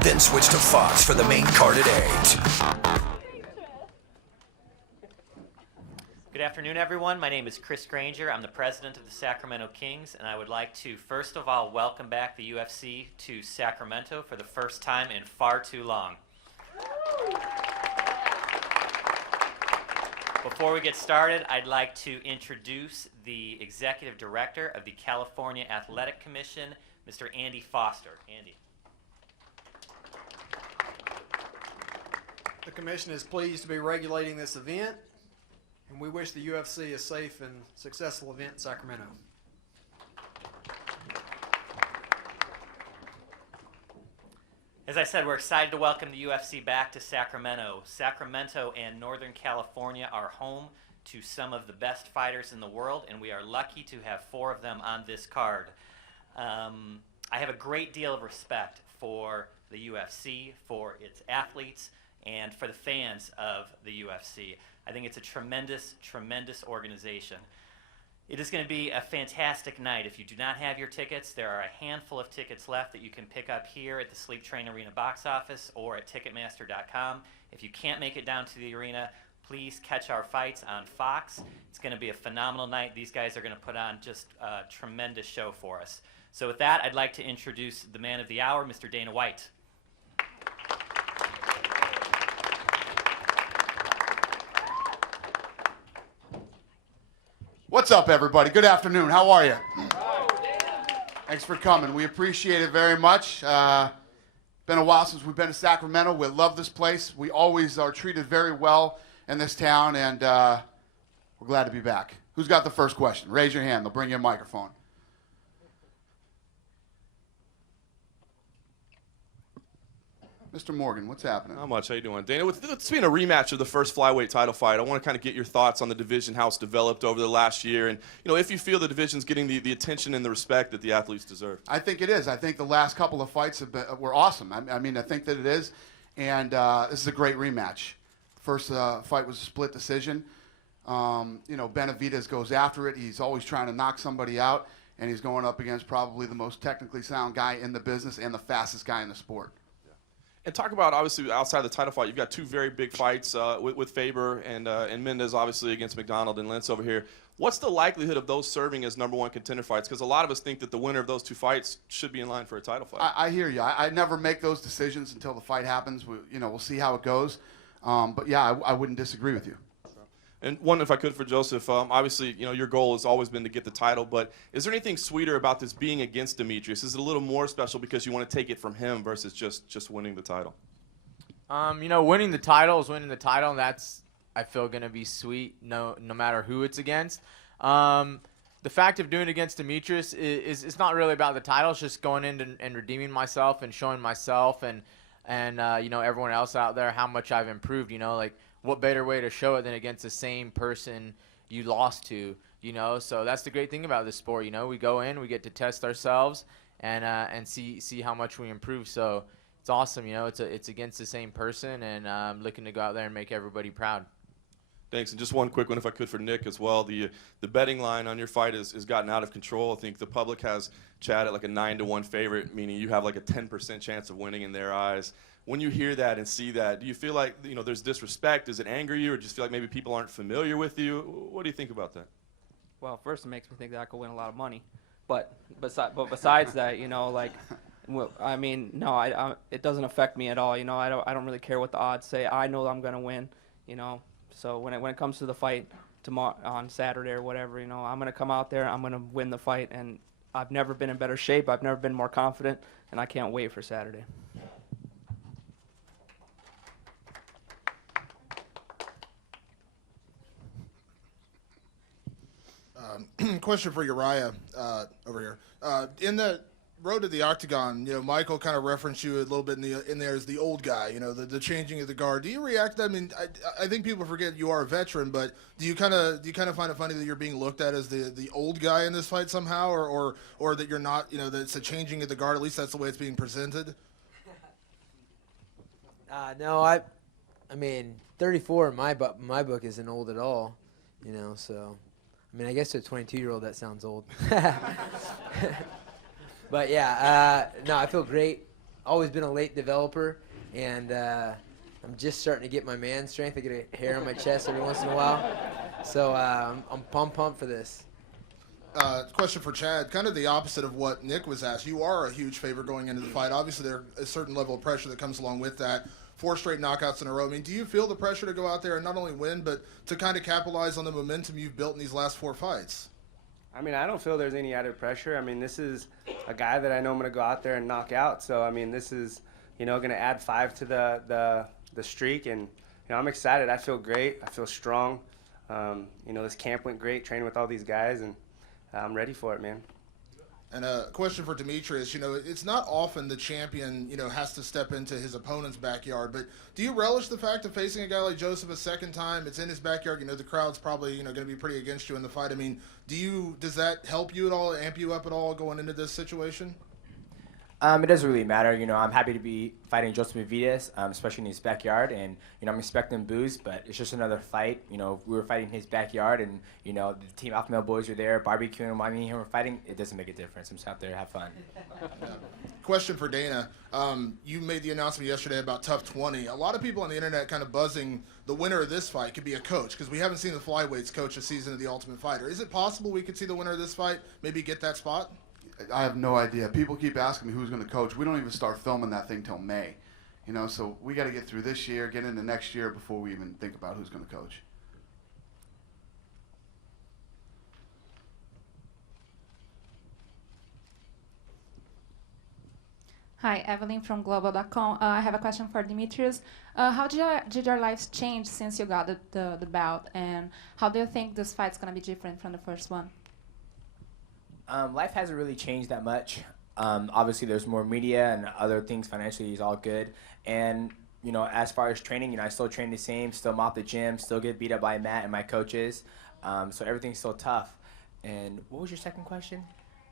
Then switch to Fox for the main card at 8. Good afternoon, everyone. My name is Chris Granger. I'm the president of the Sacramento Kings, and I would like to, first of all, welcome back the UFC to Sacramento for the first time in far too long. Before we get started, I'd like to introduce the executive director of the California Athletic Commission, Mr. Andy Foster. Andy. The commission is pleased to be regulating this event, and we wish the UFC a safe and successful event in Sacramento. As I said, we're excited to welcome the UFC back to Sacramento. Sacramento and Northern California are home to some of the best fighters in the world, and we are lucky to have 4 of them on this card. I have a great deal of respect for the UFC, for its athletes, and for the fans of the UFC. I think it's a tremendous, tremendous organization. It is going to be a fantastic night. If you do not have your tickets, there are a handful of tickets left that you can pick up here at the Sleep Train Arena box office or at Ticketmaster.com. If you can't make it down to the arena, please catch our fights on Fox. It's going to be a phenomenal night. These guys are going to put on just a tremendous show for us. So with that, I'd like to introduce the man of the hour, Mr. Dana White. What's up, everybody? Good afternoon. How are you? Thanks for coming. We appreciate it very much. Been a while since we've been to Sacramento. We love this place. We always are treated very well in this town, and we're glad to be back. Who's got the first question? Raise your hand. They'll bring you a microphone. Mr. Morgan, what's happening? Not much. How you doing, Dana? With it's being a rematch of the first flyweight title fight, I want to kind of get your thoughts on the division, how it's developed over the last year, and if you feel the division's getting the attention and the respect that the athletes deserve. I think it is. I think the last couple of fights were awesome. I mean, I think that it is, and this is a great rematch. First fight was a split decision. Benavidez goes after it. He's always trying to knock somebody out, and he's going up against probably the most technically sound guy in the business and the fastest guy in the sport. And talk about, obviously, outside the title fight, you've got 2 very big fights with Faber and Mendez, obviously, against McDonald and Lentz over here. What's the likelihood of those serving as #1 contender fights? Because a lot of us think that the winner of those 2 fights should be in line for a title fight. I hear you. I never make those decisions until the fight happens. We'll see how it goes. But, yeah, I wouldn't disagree with you. And one, if I could, for Joseph, obviously, your goal has always been to get the title, but is there anything sweeter about this being against Demetrius? Is it a little more special because you want to take it from him versus just winning the title? Winning the title is winning the title, and that's, I feel, going to be sweet no matter who it's against. The fact of doing it against Demetrius is not really about the title. It's just going in and redeeming myself and showing myself and everyone else out there how much I've improved, what better way to show it than against the same person you lost to, So that's the great thing about this sport, We go in, we get to test ourselves and see how much we improve. So it's awesome, It's against the same person, and I'm looking to go out there and make everybody proud. Thanks. And just one quick one, if I could, for Nick as well. The betting line on your fight has gotten out of control. I think the public has Chad at like a 9-1 favorite, meaning you have like a 10% chance of winning in their eyes. When you hear that and see that, do you feel like there's disrespect? Does it anger you, or just feel like maybe people aren't familiar with you? What do you think about that? Well, first it makes me think that I could win a lot of money, but besides that, it doesn't affect me at all. I don't really care what the odds say. I know I'm gonna win. So when it comes to the fight tomorrow on Saturday or whatever, I'm gonna come out there. I'm gonna win the fight, and I've never been in better shape. I've never been more confident, and I can't wait for Saturday. Question for Uriah over here. In the road to the octagon, Michael kind of referenced you a little bit in there as the old guy, the changing of the guard. Do you react to that? I mean, I think people forget you are a veteran, but do you kind of find it funny that you're being looked at as the old guy in this fight somehow, or that you're not, that it's a changing of the guard? At least that's the way it's being presented. No, I mean, 34 in my book isn't old at all, so. I mean, I guess to a 22-year-old that sounds old. But yeah, no, I feel great. Always been a late developer, and I'm just starting to get my man strength. I get a hair on my chest every once in a while. So I'm pumped for this. Question for Chad, kind of the opposite of what Nick was asked. You are a huge favorite going into the fight. Obviously, there's a certain level of pressure that comes along with that. 4 straight knockouts in a row. I mean, do you feel the pressure to go out there and not only win, but to kind of capitalize on the momentum you've built in these last 4 fights? I mean, I don't feel there's any added pressure. I mean, this is a guy that I know I'm going to go out there and knock out. So, I mean, this is, going to add 5 to the streak. And, I'm excited. I feel great. I feel strong. This camp went great, training with all these guys, and I'm ready for it, man. And a question for Demetrius. It's not often the champion, has to step into his opponent's backyard. But do you relish the fact of facing a guy like Joseph a second time? It's in his backyard. The crowd's probably, going to be pretty against you in the fight. I mean, does that help you at all, amp you up at all going into this situation? It doesn't really matter. I'm happy to be fighting Joseph Benavidez, especially in his backyard. And, I'm expecting boos, but it's just another fight. We were fighting in his backyard, and, the Team Alpha Male boys were there barbecuing while me and him were fighting. It doesn't make a difference. I'm just out there to have fun. Question for Dana. You made the announcement yesterday about Tough 20. A lot of people on the internet kind of buzzing the winner of this fight could be a coach, because we haven't seen the flyweights coach a season of The Ultimate Fighter. Is it possible we could see the winner of this fight maybe get that spot? I have no idea. People keep asking me who's going to coach. We don't even start filming that thing till May. So we got to get through this year, get into next year before we even think about who's going to coach. Hi, Evelyn from Global.com. I have a question for Demetrius. How did your lives change since you got the bout, and how do you think this fight's going to be different from the first one? Life hasn't really changed that much. Obviously, there's more media and other things. Financially is all good. And, as far as training, I still train the same, still mop the gym, still get beat up by Matt and my coaches. So everything's still tough. And what was your second question?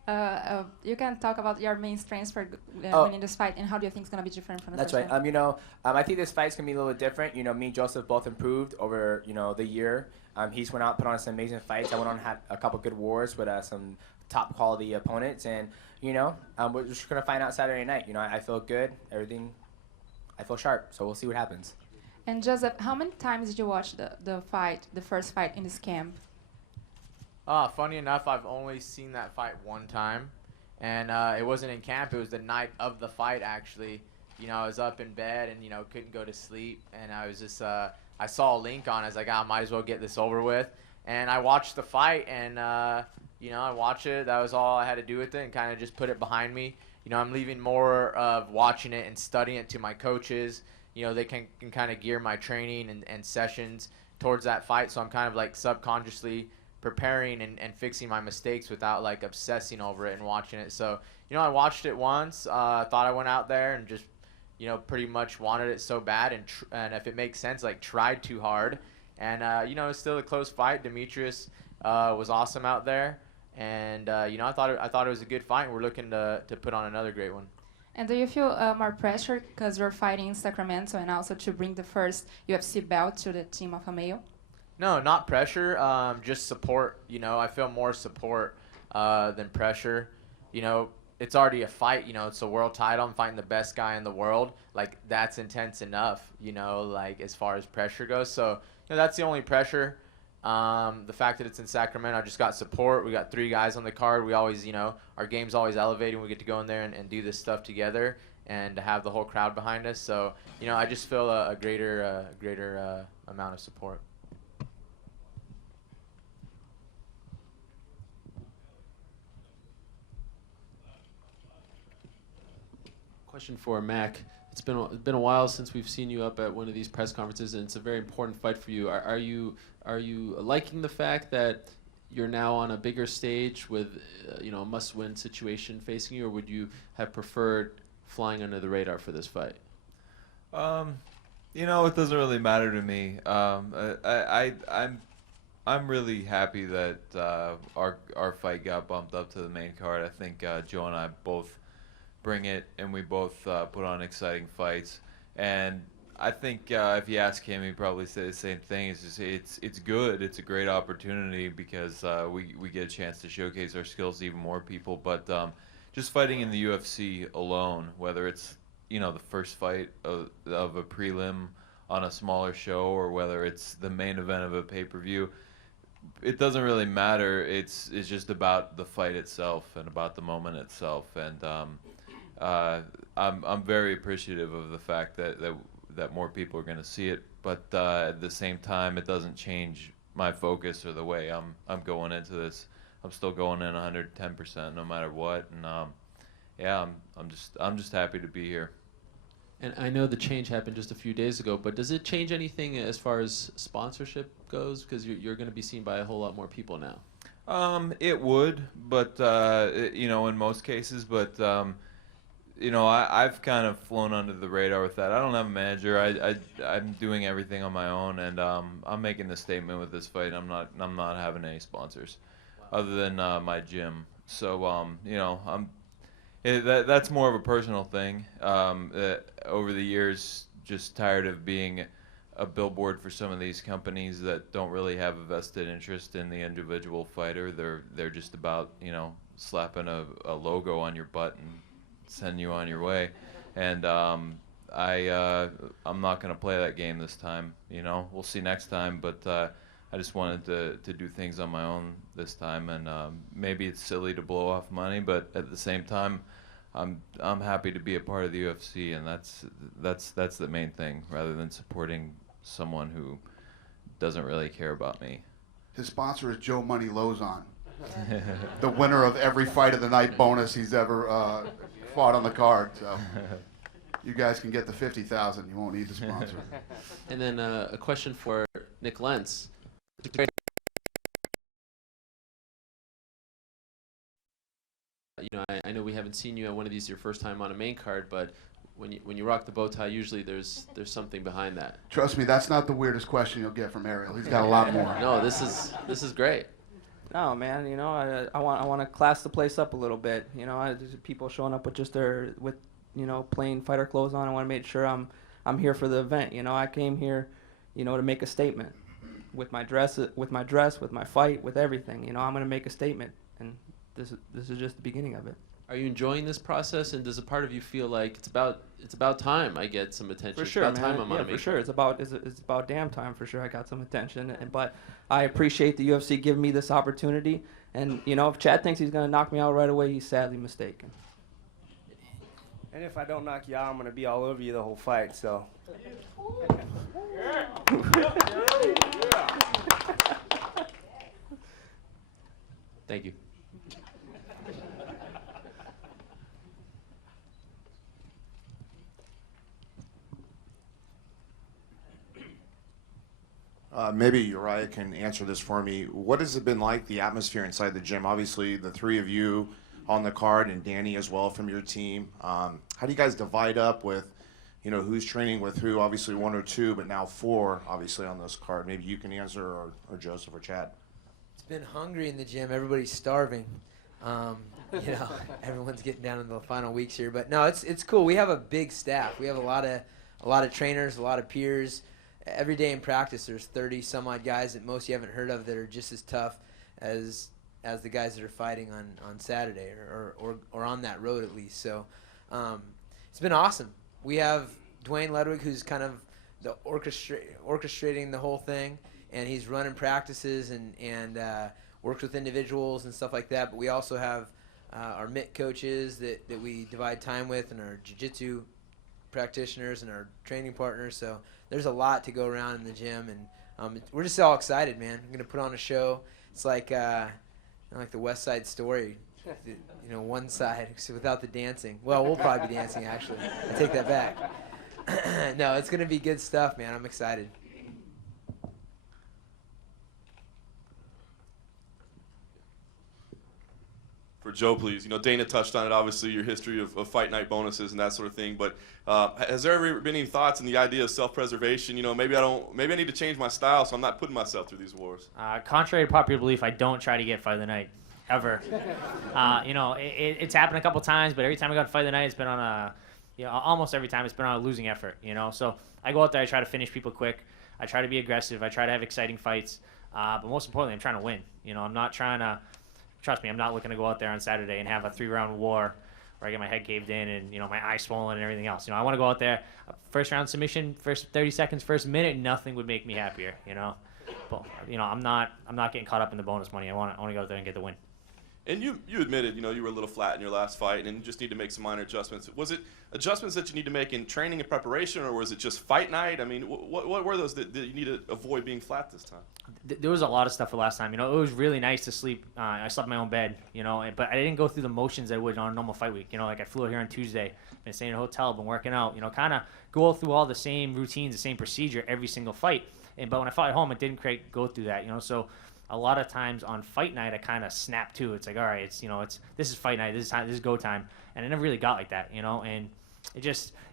You can talk about your main strengths for winning this fight, and how do you think it's going to be different from the That's first right. one? I think this fight's going to be a little bit different. Me and Joseph both improved over, the year. He's went out, put on some amazing fights. I went on and had a couple good wars with some top quality opponents, and we're just gonna find out Saturday night. I feel good, I feel sharp, so we'll see what happens. And Joseph, how many times did you watch the first fight in this camp? Funny enough, I've only seen that fight one time, and it wasn't in camp. It was the night of the fight, actually. I was up in bed and couldn't go to sleep, and I was just I saw a link on it. I was like, I might as well get this over with, and I watched the fight, and I watched it. That was all I had to do with it, and kind of just put it behind me. I'm leaving more of watching it and studying it to my coaches. They can kind of gear my training and sessions towards that fight. So I'm kind of like subconsciously preparing and fixing my mistakes without like obsessing over it and watching it. So, I watched it once. Thought I went out there and just, pretty much wanted it so bad. And if it makes sense, like tried too hard. And, it's still a close fight. Demetrius was awesome out there. And I thought it was a good fight, and we're looking to put on another great one. And do you feel more pressure because you're fighting in Sacramento, and also to bring the first UFC belt to the Team Alpha Male? No, not pressure. Just support. I feel more support than pressure. It's already a fight. It's a world title. I'm fighting the best guy in the world. Like, that's intense enough. Like as far as pressure goes. So that's the only pressure. The fact that it's in Sacramento, I just got support. We got 3 guys on the card. We always, our game's always elevating. We get to go in there and do this stuff together, and to have the whole crowd behind us. So, I just feel a greater amount of support. Question for Mac. It's been a while since we've seen you up at one of these press conferences, and it's a very important fight for you. Are you liking the fact that you're now on a bigger stage with a must-win situation facing you, or would you have preferred flying under the radar for this fight? It doesn't really matter to me. I'm really happy that our fight got bumped up to the main card. I think Joe and I both bring it, and we both put on exciting fights. And I think if you ask him, he'd probably say the same thing. It's good. It's a great opportunity because we get a chance to showcase our skills to even more people. But just fighting in the UFC alone, whether it's the first fight of a prelim on a smaller show or whether it's the main event of a pay-per-view, it doesn't really matter. It's just about the fight itself and about the moment itself. And I'm very appreciative of the fact that more people are going to see it. But at the same time, it doesn't change my focus or the way I'm going into this. I'm still going in 110% no matter what. And yeah, I'm just happy to be here. And I know the change happened just a few days ago, but does it change anything as far as sponsorship goes? Because you're going to be seen by a whole lot more people now. It would, but in most cases. But I've kind of flown under the radar with that. I don't have a manager. I'm doing everything on my own, and I'm making the statement with this fight. I'm not having any sponsors, other than my gym. So that's more of a personal thing. Over the years, just tired of being a billboard for some of these companies that don't really have a vested interest in the individual fighter. They're just about slapping a logo on your butt and send you on your way. And I'm not going to play that game this time. We'll see next time. But I just wanted to do things on my own this time. And maybe it's silly to blow off money, but at the same time, I'm happy to be a part of the UFC, and that's the main thing, rather than supporting someone who doesn't really care about me. His sponsor is Joe Money Lozon, the winner of every fight of the night bonus he's ever fought on the card. So you guys can get the $50,000. You won't need the sponsor. And then a question for Nick Lentz. I know we haven't seen you at one of these your first time on a main card, but when you rock the bow tie, usually there's something behind that. Trust me, that's not the weirdest question you'll get from Ariel. He's got a lot more. No, this is great. No, man, I want to class the place up a little bit. There's people showing up with just plain fighter clothes on. I want to make sure I'm here for the event. I came here, to make a statement with my dress, with my fight, with everything. I'm going to make a statement, and this is just the beginning of it. Are you enjoying this process, and does a part of you feel like it's about time I get some attention? For sure, it's about man. time I'm on a main for sure. It's about damn time for sure. I got some attention, but I appreciate the UFC giving me this opportunity. And if Chad thinks he's gonna knock me out right away, he's sadly mistaken. And if I don't knock you out, I'm gonna be all over you the whole fight. So. Thank you. Maybe Uriah can answer this for me. What has it been like, the atmosphere inside the gym? Obviously, the three of you on the card and Danny as well from your team. How do you guys divide up with, who's training with who? Obviously 1 or 2, but now 4, obviously, on this card. Maybe you can answer, or Joseph or Chad. It's been hungry in the gym. Everybody's starving. Everyone's getting down into the final weeks here. But no, it's cool. We have a big staff. We have a lot of trainers, a lot of peers. Every day in practice, there's 30 some odd guys that most you haven't heard of that are just as tough as the guys that are fighting on Saturday or on that road at least. So it's been awesome. We have Dwayne Ludwig, who's kind of the orchestrating the whole thing, and he's running practices and works with individuals and stuff like that. But we also have our mitt coaches that we divide time with, and our jiu-jitsu practitioners and our training partners. So there's a lot to go around in the gym, and we're just all excited, man. We're gonna put on a show. It's like the West Side Story, one side without the dancing. Well, we'll probably be dancing actually. I take that back. No, it's gonna be good stuff, man. I'm excited. For Joe, please. Dana touched on it, obviously, your history of fight night bonuses and that sort of thing. But has there ever been any thoughts in the idea of self-preservation? Maybe I need to change my style so I'm not putting myself through these wars. Contrary to popular belief, I don't try to get fight of the night, ever. It's happened a couple times, but every time I got to fight of the night, it's been on almost every time it's been on a losing effort. So I go out there, I try to finish people quick. I try to be aggressive. I try to have exciting fights. But most importantly, I'm trying to win. I'm not trying to trust me, I'm not looking to go out there on Saturday and have a 3-round war where I get my head caved in and, my eye swollen and everything else. I want to go out there, first round submission, first 30 seconds, first minute, nothing would make me happier, But, I'm not getting caught up in the bonus money. I want to go out there and get the win. And you admitted, you were a little flat in your last fight and you just need to make some minor adjustments. Was it adjustments that you need to make in training and preparation, or was it just fight night? I mean, what were those that you need to avoid being flat this time? There was a lot of stuff for last time. It was really nice to sleep. I slept in my own bed, but I didn't go through the motions I would on a normal fight week. Like I flew out here on Tuesday, been staying in a hotel, been working out, kind of go through all the same routines, the same procedure every single fight. But when I fought at home, it didn't go through that, So a lot of times on fight night, I kind of snap to. It's like, all right, this is fight night, this is go time, and I never really got like that, and it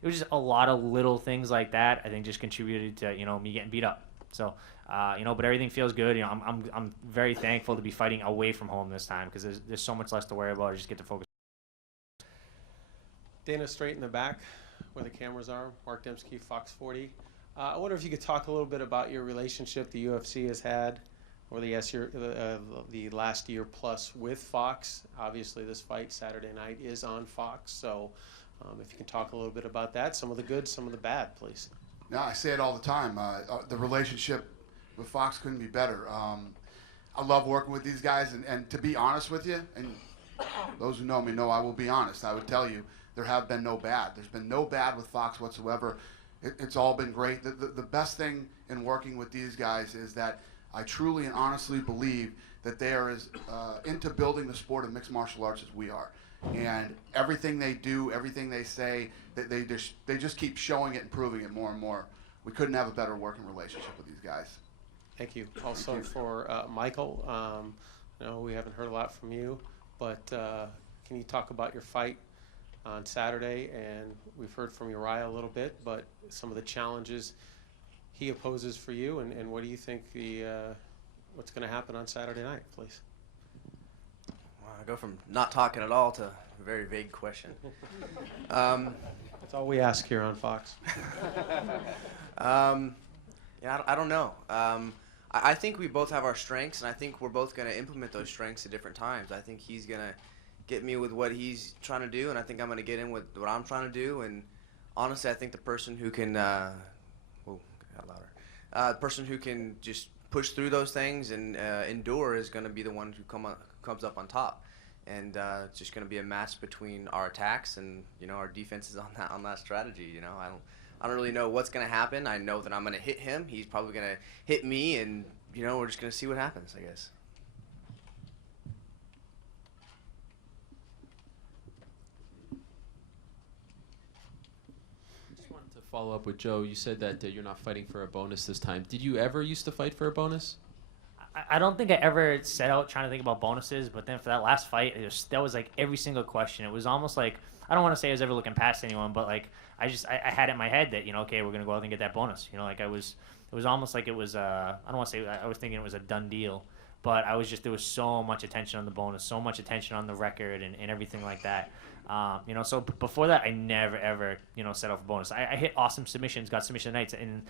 was just a lot of little things like that. I think just contributed to me getting beat up. So but everything feels good. I'm very thankful to be fighting away from home this time because there's so much less to worry about. I just get to focus. Dana, straight in the back where the cameras are. Mark Dembski, Fox 40. I wonder if you could talk a little bit about your relationship the UFC has had over the last year plus with Fox. Obviously, this fight Saturday night is on Fox, so if you can talk a little bit about that, some of the good, some of the bad, please. No, I say it all the time. The relationship with Fox couldn't be better. I love working with these guys, and to be honest with you, and those who know me know I will be honest, I would tell you there have been no bad. There's been no bad with Fox whatsoever. It's all been great. The best thing in working with these guys is that I truly and honestly believe that they are as into building the sport of mixed martial arts as we are. And everything they do, everything they say, they just keep showing it and proving it more and more. We couldn't have a better working relationship with these guys. Thank you. Also for Michael, we haven't heard a lot from you, but can you talk about your fight on Saturday? And we've heard from Uriah a little bit, but some of the challenges he opposes for you, and what do you think what's going to happen on Saturday night, please? Well, I go from not talking at all to a very vague question. That's all we ask here on Fox. I don't know. I think we both have our strengths, and I think we're both going to implement those strengths at different times. I think he's going to get me with what he's trying to do, and I think I'm going to get him with what I'm trying to do. And honestly, I think the person who can the person who can just push through those things and endure is going to be the one who comes up on top. And it's just going to be a match between our attacks and our defenses on that strategy. I don't really know what's going to happen. I know that I'm going to hit him. He's probably going to hit me, and we're just going to see what happens, I guess. Follow up with Joe. You said that you're not fighting for a bonus this time. Did you ever used to fight for a bonus? I don't think I ever set out trying to think about bonuses, but then for that last fight, that was like every single question. It was almost like, I don't want to say I was ever looking past anyone, but like I had it in my head that okay, we're gonna go out and get that bonus. It was almost like it was I don't want to say I was thinking it was a done deal, but there was so much attention on the bonus, so much attention on the record and everything like that. So before that, I never ever set up a bonus. I hit awesome submissions, got submission nights, and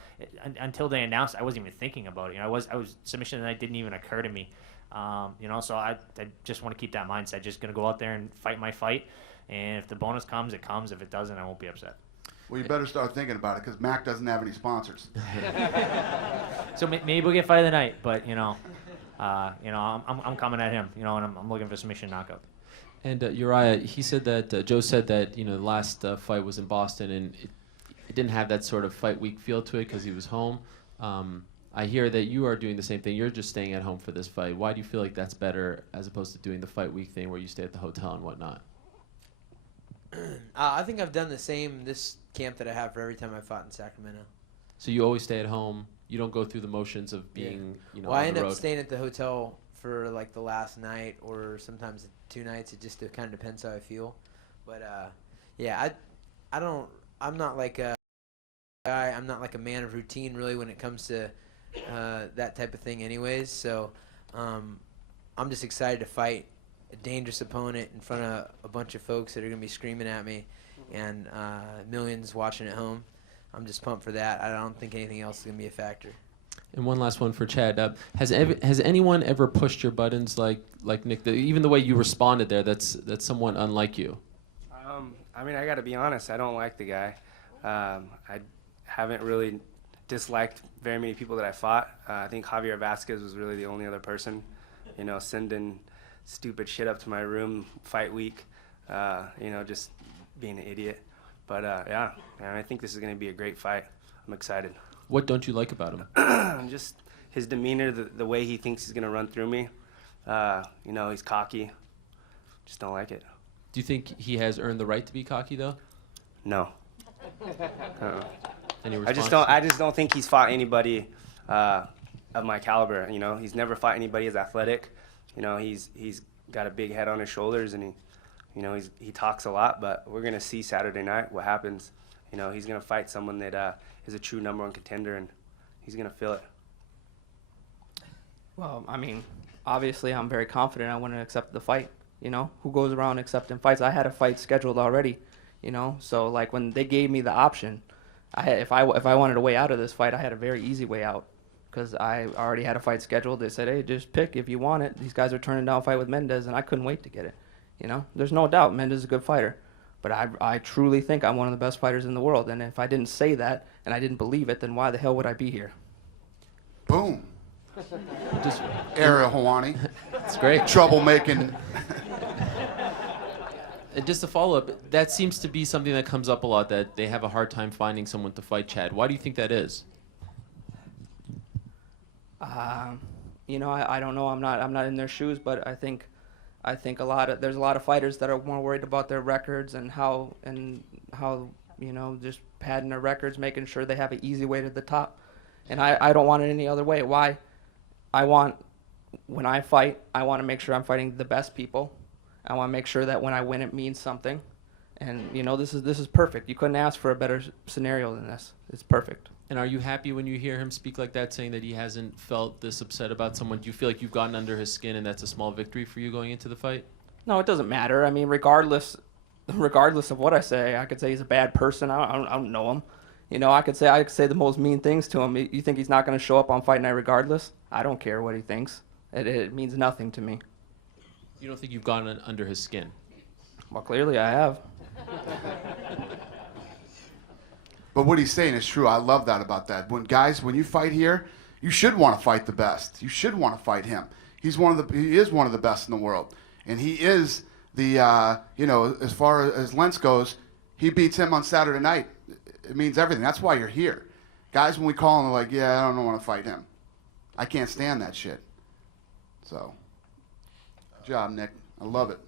until they announced, I wasn't even thinking about it. I was submission night didn't even occur to me. So I just want to keep that mindset. Just gonna go out there and fight my fight, and if the bonus comes, it comes. If it doesn't, I won't be upset. Well, you better start thinking about it because Mac doesn't have any sponsors. So maybe we'll get fight of the night, but I'm coming at him, and I'm looking for submission knockout. And Uriah, he said that Joe said that the last fight was in Boston and it didn't have that sort of fight week feel to it because he was home. I hear that you are doing the same thing. You're just staying at home for this fight. Why do you feel like that's better as opposed to doing the fight week thing where you stay at the hotel and whatnot? I think I've done the same this camp that I have for every time I fought in Sacramento. So you always stay at home. You don't go through the motions of being, Well, on I end the up road. staying at the hotel for like the last night or sometimes 2 nights. It just kind of depends how I feel. But I'm not like a guy. I'm not like a man of routine really when it comes to that type of thing anyways. So I'm just excited to fight a dangerous opponent in front of a bunch of folks that are going to be screaming at me and millions watching at home. I'm just pumped for that. I don't think anything else is going to be a factor. And one last one for Chad. Has anyone ever pushed your buttons like Nick? Even the way you responded there, that's somewhat unlike you. I mean, I got to be honest. I don't like the guy. I haven't really disliked very many people that I fought. I think Javier Vasquez was really the only other person, sending stupid shit up to my room fight week, just being an idiot. But yeah, I think this is going to be a great fight. I'm excited. What don't you like about him? Just his demeanor, the way he thinks he's going to run through me. He's cocky. Just don't like it. Do you think he has earned the right to be cocky, though? No. Any I just don't think he's fought anybody of my caliber. He's never fought anybody as athletic. He's got a big head on his shoulders, and he talks a lot. But we're gonna see Saturday night what happens. He's gonna fight someone that is a true #1 contender, and he's gonna feel it. Well, I mean, obviously I'm very confident I want to accept the fight. Who goes around accepting fights? I had a fight scheduled already, so like when they gave me the option, if I wanted a way out of this fight, I had a very easy way out because I already had a fight scheduled. They said, hey, just pick if you want it. These guys are turning down a fight with Mendez, and I couldn't wait to get it. There's no doubt Mendez is a good fighter, but I truly think I'm one of the best fighters in the world, and if I didn't say that and I didn't believe it, then why the hell would I be here? Boom. Just Ariel Helwani. It's great. Troublemaking. And just to follow up, that seems to be something that comes up a lot, that they have a hard time finding someone to fight Chad. Why do you think that is? I don't know. I'm not in their shoes, but I think there's a lot of fighters that are more worried about their records and how just padding their records, making sure they have an easy way to the top. And I don't want it any other way. Why? When I fight, I want to make sure I'm fighting the best people. I want to make sure that when I win, it means something. And this is perfect. You couldn't ask for a better scenario than this. It's perfect. And are you happy when you hear him speak like that, saying that he hasn't felt this upset about someone? Do you feel like you've gotten under his skin and that's a small victory for you going into the fight? No, it doesn't matter. I mean, regardless of what I say, I could say he's a bad person. I don't know him. I could say the most mean things to him. You think he's not going to show up on fight night regardless? I don't care what he thinks. It means nothing to me. You don't think you've gotten under his skin? Well, clearly I have. But what he's saying is true. I love that about that. When you fight here, you should want to fight the best. You should want to fight him. He is one of the best in the world, and he is the as far as Lentz goes, he beats him on Saturday night. It means everything. That's why you're here, guys. When we call him, they're like, yeah, I don't want to fight him. I can't stand that shit. So, good job, Nick. I love it.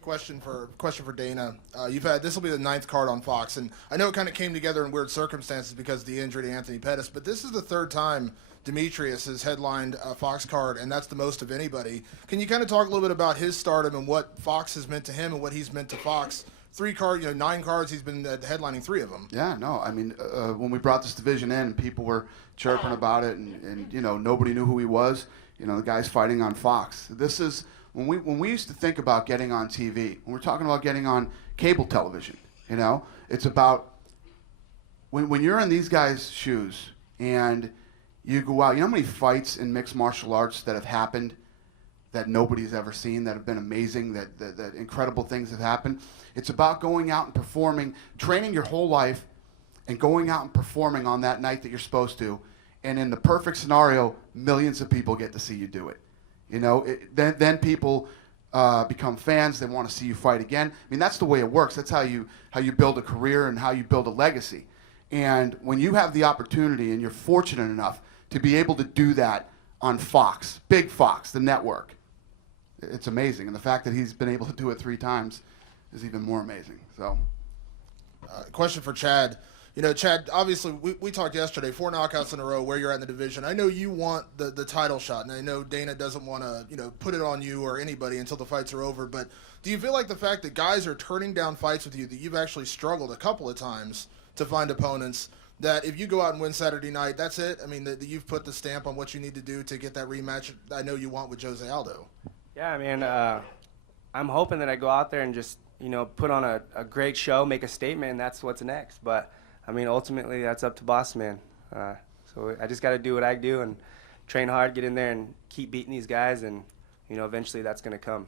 Question for Dana. This will be the 9th card on Fox, and I know it kind of came together in weird circumstances because of the injury to Anthony Pettis, but this is the 3rd time Demetrius has headlined a Fox card, and that's the most of anybody. Can you kind of talk a little bit about his stardom and what Fox has meant to him and what he's meant to Fox? 9 cards, he's been headlining 3 of them. Yeah, no, I mean, when we brought this division in, people were chirping about it, and nobody knew who he was. The guy's fighting on Fox. This is when we used to think about getting on TV. When we're talking about getting on cable television, it's about when you're in these guys' shoes and you go out. You know how many fights in mixed martial arts that have happened that nobody's ever seen, that have been amazing, that incredible things have happened. It's about going out and performing, training your whole life, and going out and performing on that night that you're supposed to. And in the perfect scenario, millions of people get to see you do it. Then people become fans. They want to see you fight again. I mean, that's the way it works. That's how you build a career and how you build a legacy. And when you have the opportunity and you're fortunate enough to be able to do that on Fox, Big Fox, the network, it's amazing. And the fact that he's been able to do it 3 times is even more amazing. So, question for Chad. Chad, obviously, we talked yesterday, 4 knockouts in a row, where you're at in the division. I know you want the title shot, and I know Dana doesn't want to, put it on you or anybody until the fights are over. But do you feel like the fact that guys are turning down fights with you, that you've actually struggled a couple of times to find opponents, that if you go out and win Saturday night, that's it? I mean, that you've put the stamp on what you need to do to get that rematch I know you want with Jose Aldo? Yeah, I mean, I'm hoping that I go out there and just, put on a great show, make a statement, and that's what's next. But I mean, ultimately, that's up to Boss Man. So I just got to do what I do and train hard, get in there, and keep beating these guys, and eventually that's going to come.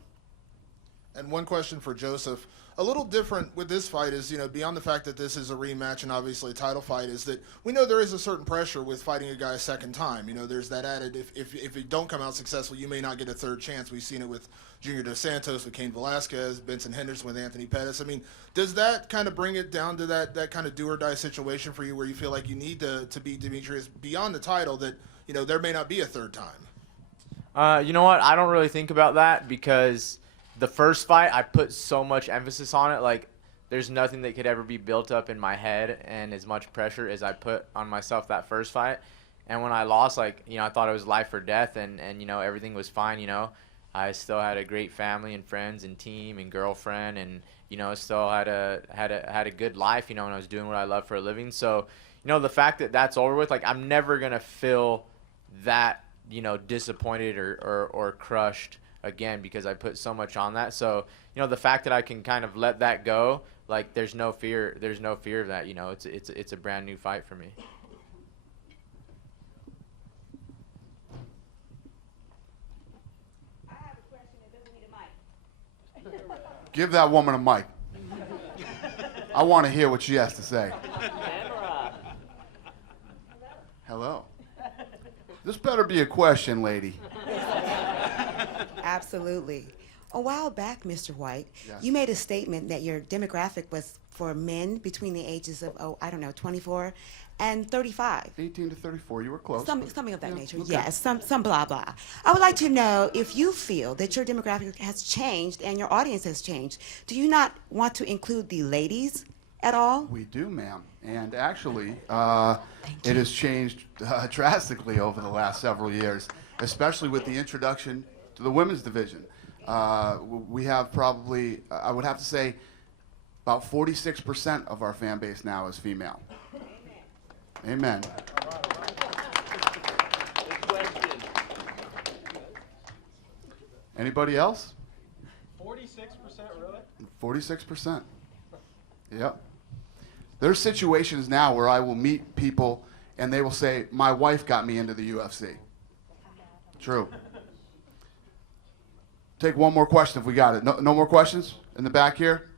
And one question for Joseph. A little different with this fight is, beyond the fact that this is a rematch and obviously a title fight, is that we know there is a certain pressure with fighting a guy a second time. There's that added, if you don't come out successful, you may not get a third chance. We've seen it with Junior Dos Santos, with Cain Velasquez, Benson Henderson with Anthony Pettis. I mean, does that kind of bring it down to that kind of do-or-die situation for you where you feel like you need to beat Demetrius beyond the title, that, there may not be a third time? You know what? I don't really think about that because the first fight, I put so much emphasis on it. Like, there's nothing that could ever be built up in my head and as much pressure as I put on myself that first fight. And when I lost, I thought it was life or death, and everything was fine. I still had a great family and friends and team and girlfriend, and still had a good life. And I was doing what I love for a living. So, the fact that that's over with, I'm never gonna feel that disappointed or crushed again because I put so much on that. So, the fact that I can kind of let that go, there's no fear of that. It's a brand new fight for me. I have a question that doesn't need a mic. Give that woman a mic. I want to hear what she has to say. Hello. This better be a question, lady. Absolutely. A while back, Mr. White, Yes. you made a statement that your demographic was for men between the ages of, 24 and 35. 18 to 34, you were close. Something of that nature. okay. Yes, some blah blah. I would like to know if you feel that your demographic has changed and your audience has changed. Do you not want to include the ladies at all? We do, ma'am. And actually, it has changed drastically over the last several years, especially with the introduction to the women's division. We have probably, I would have to say, about 46% of our fan base now is female. Amen. Anybody else? 46%, really? 46%. Yep. There's situations now where I will meet people and they will say, my wife got me into the UFC. True. Take one more question if we got it. No more questions? In the back here?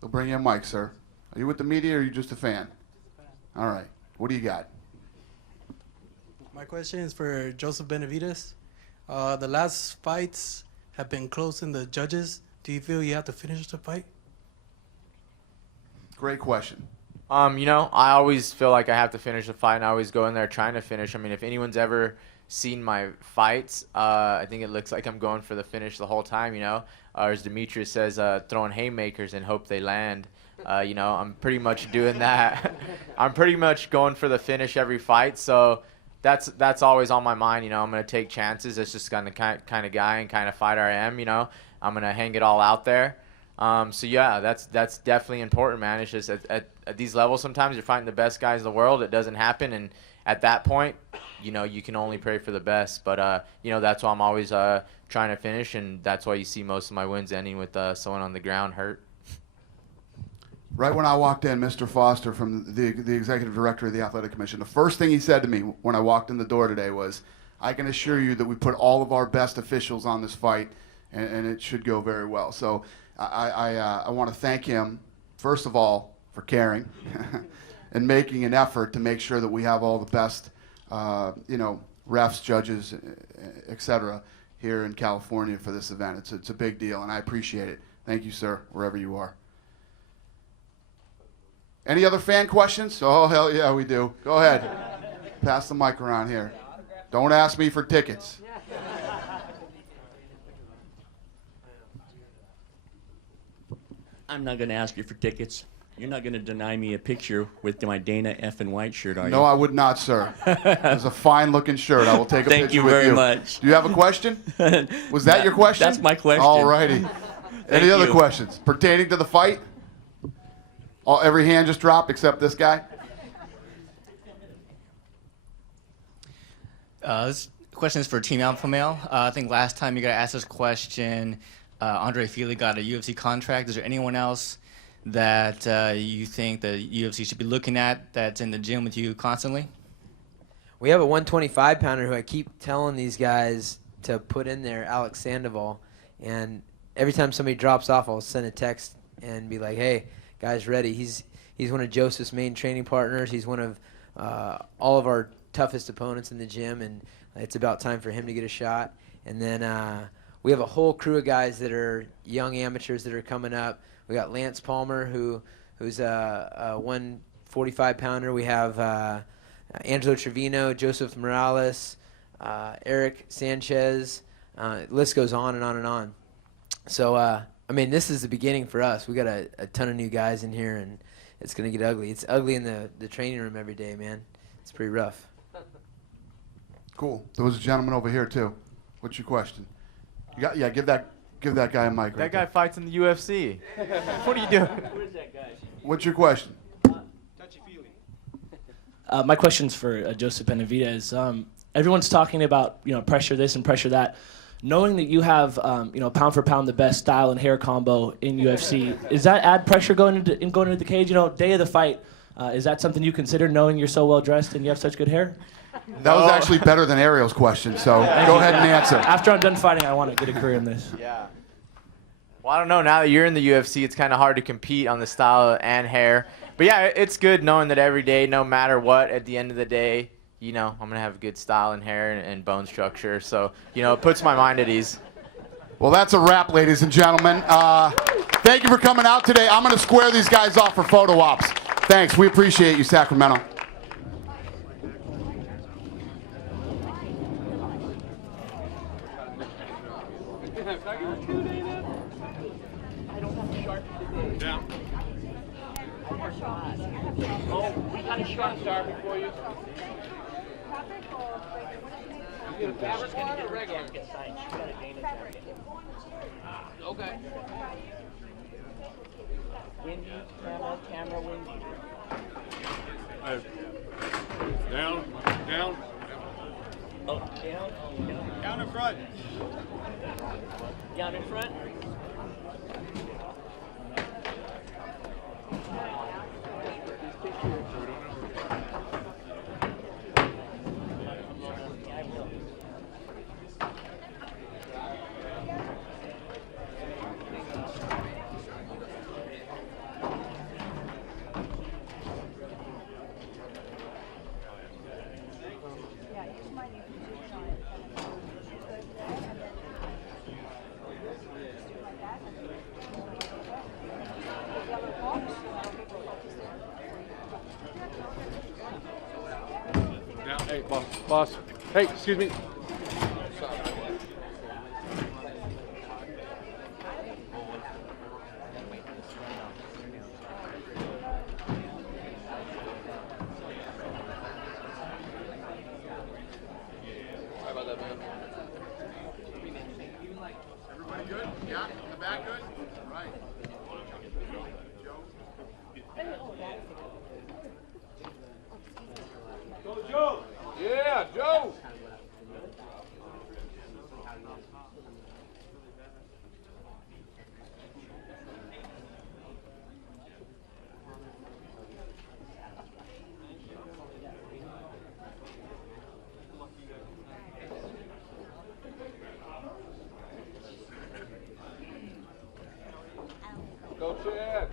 They'll bring you a mic, sir. Are you with the media or are you just a fan? All right. What do you got? My question is for Joseph Benavides. The last fights have been close in the judges. Do you feel you have to finish the fight? Great question. I always feel like I have to finish the fight, and I always go in there trying to finish. I mean, if anyone's ever seen my fights, I think it looks like I'm going for the finish the whole time, Or as Demetrius says, throwing haymakers and hope they land. I'm pretty much doing that. I'm pretty much going for the finish every fight, so that's always on my mind. I'm going to take chances. That's just kind of guy and kind of fighter I am. I'm going to hang it all out there. So yeah, that's definitely important, man. It's just at these levels, sometimes you're fighting the best guys in the world. It doesn't happen, and at that point, you can only pray for the best. But that's why I'm always trying to finish, and that's why you see most of my wins ending with someone on the ground hurt. Right when I walked in, Mr. Foster, from the executive director of the Athletic Commission, the first thing he said to me when I walked in the door today was, I can assure you that we put all of our best officials on this fight, and it should go very well. So I want to thank him, first of all, for caring and making an effort to make sure that we have all the best, refs, judges, etc. here in California for this event. It's a big deal, and I appreciate it. Thank you, sir, wherever you are. Any other fan questions? Oh, hell yeah, we do. Go ahead. Pass the mic around here. Don't ask me for tickets. I'm not going to ask you for tickets. You're not going to deny me a picture with my Dana F. and White shirt, are you? No, I would not, sir. It's a fine-looking shirt. I will take a Thank picture you with very you. much. Do you have a question? Was that your question? That's my question. All righty. Any other you. questions pertaining to the fight? Every hand just dropped except this guy. This question is for Team Alpha Male. I think last time you got asked this question, Andre Fili got a UFC contract. Is there anyone else that you think the UFC should be looking at that's in the gym with you constantly? We have a 125 pounder who I keep telling these guys to put in there, Alex Sandoval, and every time somebody drops off, I'll send a text and be like, "Hey, guys, ready?" He's one of Joseph's main training partners. He's one of all of our toughest opponents in the gym, and it's about time for him to get a shot. And then we have a whole crew of guys that are young amateurs that are coming up. We got Lance Palmer, who's a 145 pounder. We have Angelo Trevino, Joseph Morales, Eric Sanchez. List goes on and on and on. So, I mean, this is the beginning for us. We got a ton of new guys in here, and it's going to get ugly. It's ugly in the training room every day, man. It's pretty rough. Cool. There was a gentleman over here, too. What's your question? Yeah, give that guy a mic. That guy fights in the UFC. What are you doing? Where's that guy? What's your question? My question's for Joseph Benavidez. Everyone's talking about pressure this and pressure that. Knowing that you have pound for pound the best style and hair combo in UFC, is that add pressure going into the cage? Day of the fight, is that something you consider, knowing you're so well dressed and you have such good hair? That was actually better than Ariel's question, so go ahead and answer. After I'm done fighting, I want to get a career in this. Yeah. Well, I don't know. Now that you're in the UFC, it's kind of hard to compete on the style and hair. But yeah, it's good knowing that every day, no matter what, at the end of the day, I'm going to have good style and hair and bone structure. So, it puts my mind at ease. Well, that's a wrap, ladies and gentlemen. Thank you for coming out today. I'm going to square these guys off for photo ops. Thanks. We appreciate you, Sacramento. Oh, we got a sharp star before you. Fabric gonna get a regular get signed. She got a Dana jacket. Okay. Windy, camera, windy. Down. Oh, down. Down in front. Down in front. Hey, boss. Hey, excuse me. Everybody good? Yeah? In the back good? Right. Go, Joe. Yeah, Joe. Go, Chad.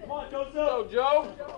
Come on, Joe.